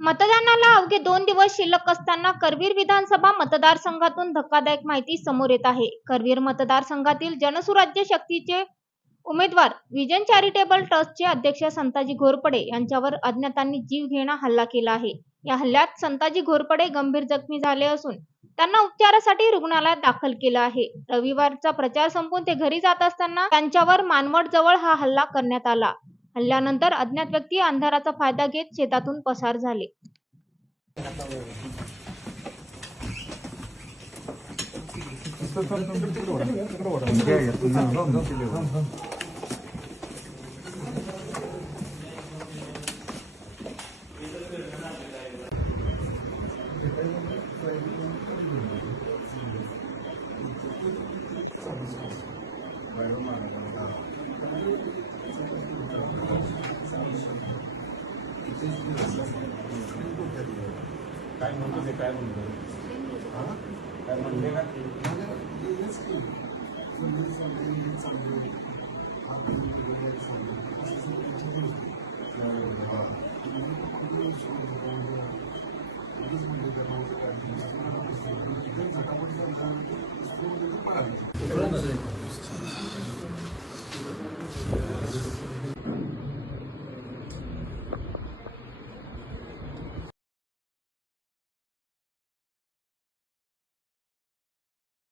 मतदानाला अवघे दोन दिवस शिल्लक असताना करवीर विधानसभा मतदारसंघातून धक्कादायक माहिती समोर येत आहे. करवीर मतदारसंघातील जनसुराज्य शक्तीचे उमेदवार विजन चॅरिटेबल ट्रस्टचे अध्यक्ष संताजी घोरपडे यांच्यावर अज्ञातांनी जीव घेणा हल्ला केला आहे. या हल्ल्यात संताजी घोरपडे गंभीर जखमी झाले असून त्यांना उपचारासाठी रुग्णालयात दाखल केलं आहे. रविवारचा प्रचार संपून ते घरी जात असताना त्यांच्यावर मानवड जवळ हा हल्ला करण्यात आला. हल्ल्यानंतर अज्ञात व्यक्ती अंधाराचा फायदा घेत शेतातून पसार झाले. काय म्हणतो ते काय म्हणतो हां काय म्हणते का म्हणजे